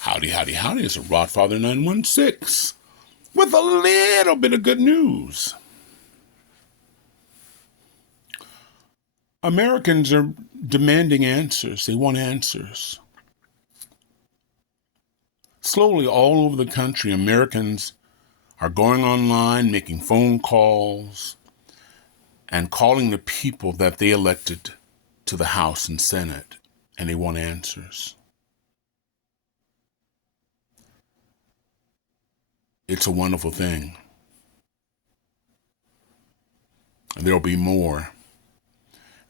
Howdy, howdy, howdy. It's a Rodfather 916 with a little bit of good news. Americans are demanding answers. They want answers. Slowly, all over the country, Americans are going online, making phone calls, and calling the people that they elected to the House and Senate, and they want answers. It's a wonderful thing. There'll be more.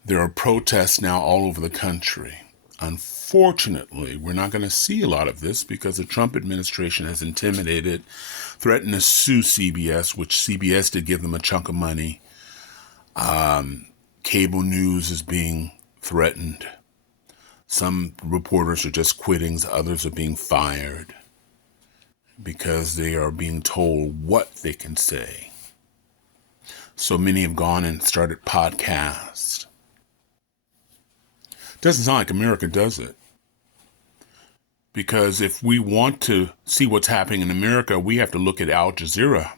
There are protests now all over the country. Unfortunately, we're not going to see a lot of this because the Trump administration has intimidated, threatened to sue CBS, which CBS did give them a chunk of money. Cable news is being threatened. Some reporters are just quitting, others are being fired because they are being told what they can say. So many have gone and started podcasts. Doesn't sound like America does it. Because if we want to see what's happening in America, we have to look at Al Jazeera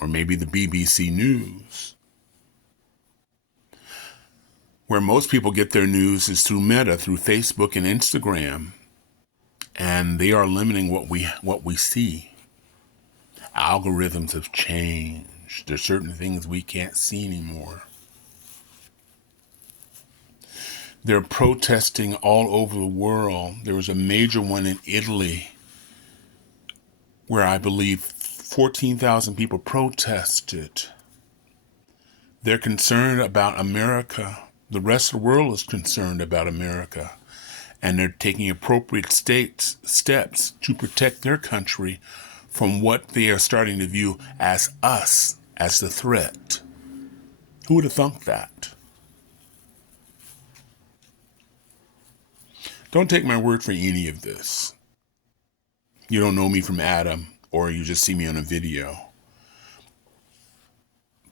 or maybe the BBC News. Where most people get their news is through Meta, through Facebook and Instagram. And they are limiting what we see. Algorithms have changed. There's certain things we can't see anymore. They're protesting all over the world. There was a major one in Italy where I believe 14,000 people protested. They're concerned about America. The rest of the world is concerned about America. And they're taking appropriate steps to protect their country from what they are starting to view as us, as the threat. Who would have thunk that? Don't take my word for any of this. You don't know me from Adam, or you just see me on a video.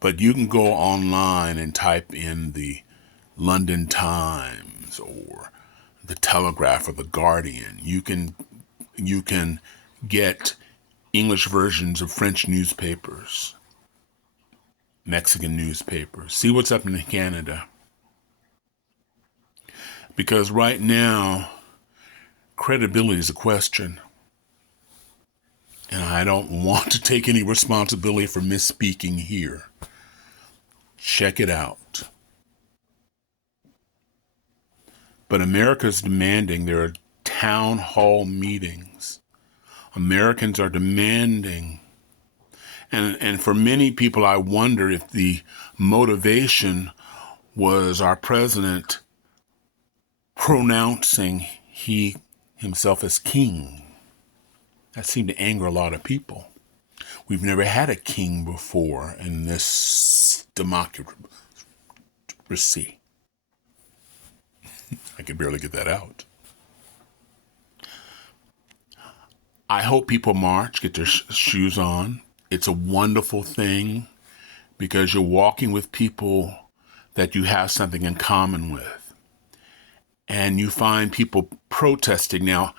But you can go online and type in the London Times or the Telegraph or the Guardian. You can get English versions of French newspapers, Mexican newspapers. See what's up in Canada. Because right now, credibility is a question. And I don't want to take any responsibility for misspeaking here. Check it out. But America's demanding, there are town hall meetings. Americans are demanding. And for many people, I wonder if the motivation was our president pronouncing he himself as king. That seemed to anger a lot of people. We've never had a king before in this democracy. I can barely get that out. I hope people march, get their shoes on. It's a wonderful thing because you're walking with people that you have something in common with. And you find people protesting. Now,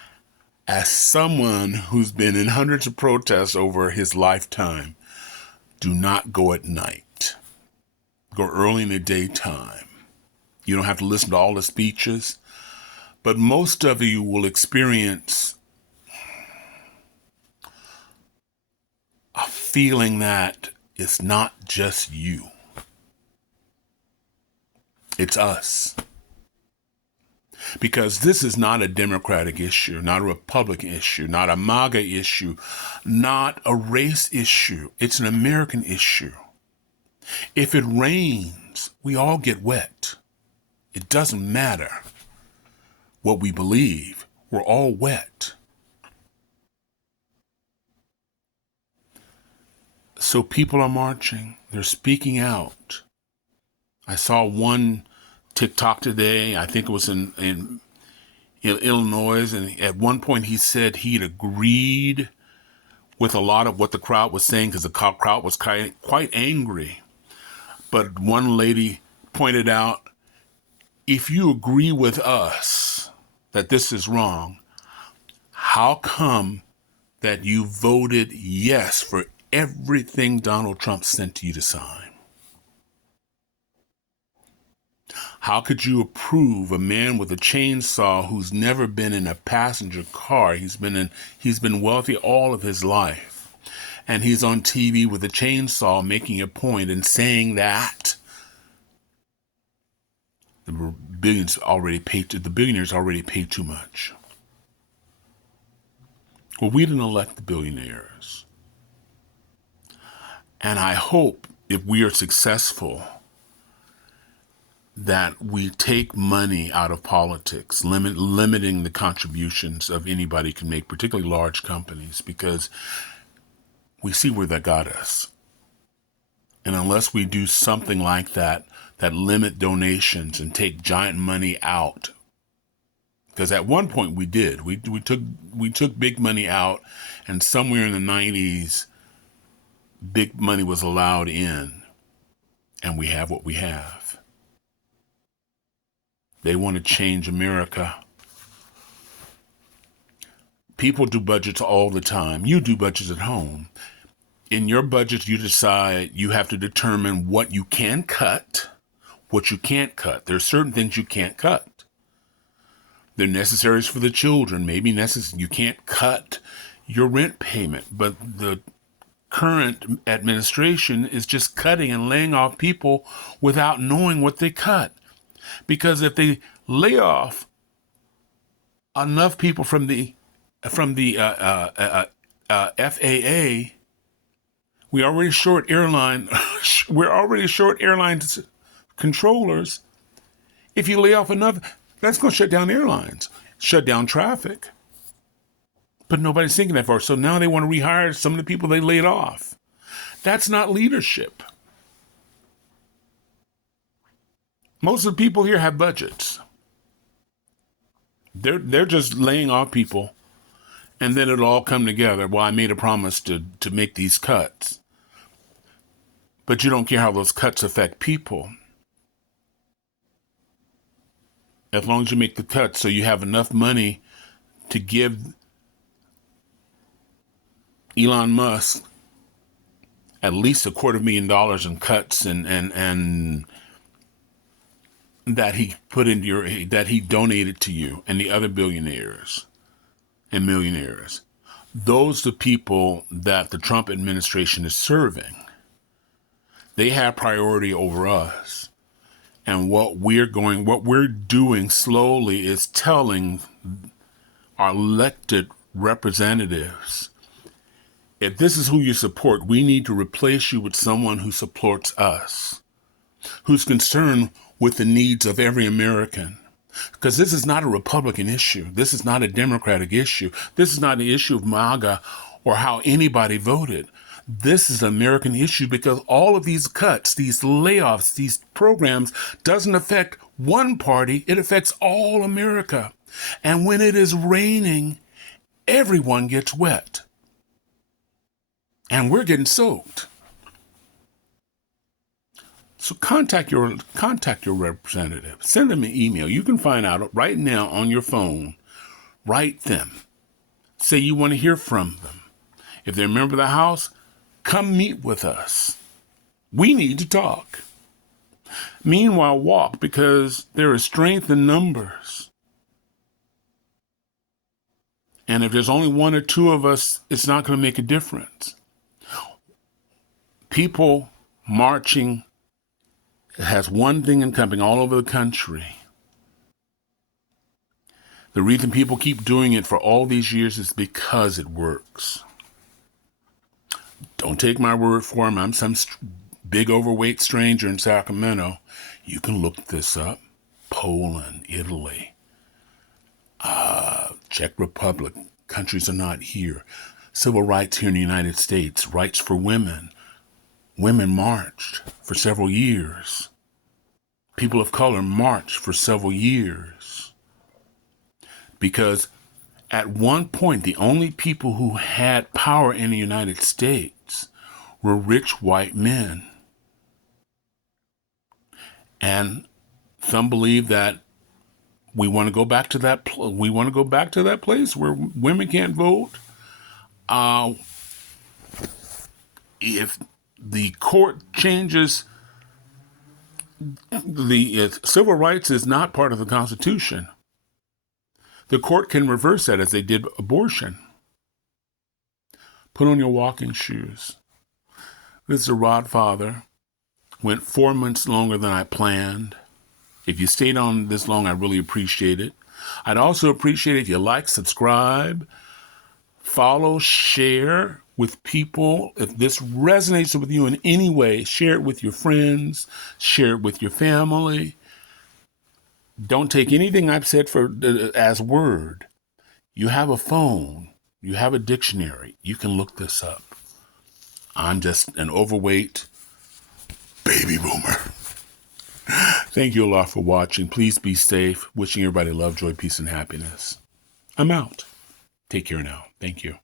as someone who's been in hundreds of protests over his lifetime, do not go at night. Go early in the daytime. You don't have to listen to all the speeches, but most of you will experience a feeling that it's not just you. It's us. Because this is not a Democratic issue, not a Republican issue, not a MAGA issue, not a race issue. It's an American issue. If it rains, we all get wet. It doesn't matter what we believe. We're all wet. So people are marching. They're speaking out. I saw one TikTok today. I think it was in Illinois. And at one point he said he'd agreed with a lot of what the crowd was saying because the crowd was quite angry. But one lady pointed out, if you agree with us that this is wrong, How come that you voted yes for everything Donald Trump sent to you to sign? How could you approve a man with a chainsaw who's never been in a passenger car? He's been wealthy all of his life. And he's on TV with a chainsaw making a point and saying that the billionaires already paid too much. Well, we didn't elect the billionaires. And I hope if we are successful that we take money out of politics, limiting the contributions of anybody can make, particularly large companies, because we see where that got us. And unless we do something like that, that limit donations and take giant money out, because at one point we did, we took big money out, and somewhere in the 90s, big money was allowed in, and we have what we have. They want to change America. People do budgets all the time. You do budgets at home. In your budget, you decide, you have to determine what you can cut, what you can't cut. There are certain things you can't cut. They're necessaries for the children, maybe necessary. You can't cut your rent payment, but the current administration is just cutting and laying off people without knowing what they cut. Because if they lay off enough people from the FAA, we're already short airline controllers. If you lay off enough, that's going to shut down airlines, shut down traffic. But nobody's thinking that far. So now they want to rehire some of the people they laid off. That's not leadership. Most of the people here have budgets. They're just laying off people, and then it'll all come together. Well, I made a promise to make these cuts. But you don't care how those cuts affect people. As long as you make the cuts so you have enough money to give Elon Musk at least $250,000 in cuts and that he that he donated to you and the other billionaires and millionaires. Those are the people that the Trump administration is serving. They have priority over us. And what we're doing slowly is telling our elected representatives, if this is who you support, we need to replace you with someone who supports us, who's concerned with the needs of every American. Because this is not a Republican issue. This is not a Democratic issue. This is not an issue of MAGA or how anybody voted. This is an American issue because all of these cuts, these layoffs, these programs doesn't affect one party. It affects all America. And when it is raining, everyone gets wet. And we're getting soaked. So contact your representative. Send them an email. You can find out right now on your phone. Write them. Say you want to hear from them. If they're a member of the House, come meet with us. We need to talk. Meanwhile, walk, because there is strength in numbers. And if there's only one or two of us, it's not going to make a difference. People marching has one thing in common all over the country. The reason people keep doing it for all these years is because it works. Don't take my word for it. I'm some big overweight stranger in Sacramento. You can look this up. Poland, Italy, Czech Republic. Countries are not here. Civil rights here in the United States. Rights for women. Women marched for several years. People of color marched for several years. Because at one point, the only people who had power in the United States were rich white men. And some believe that We want to go back to that. We want to go back to that place where women can't vote. If the court changes, the civil rights is not part of the Constitution. The court can reverse that as they did abortion. Put on your walking shoes. This is a Rod Father. Went 4 months longer than I planned. If you stayed on this long, I really appreciate it. I'd also appreciate it if you like, subscribe, follow, share with people. If this resonates with you in any way, share it with your friends, share it with your family. Don't take anything I've said as word. You have a phone. You have a dictionary. You can look this up. I'm just an overweight baby boomer. Thank you a lot for watching. Please be safe. Wishing everybody love, joy, peace, and happiness. I'm out. Take care now. Thank you.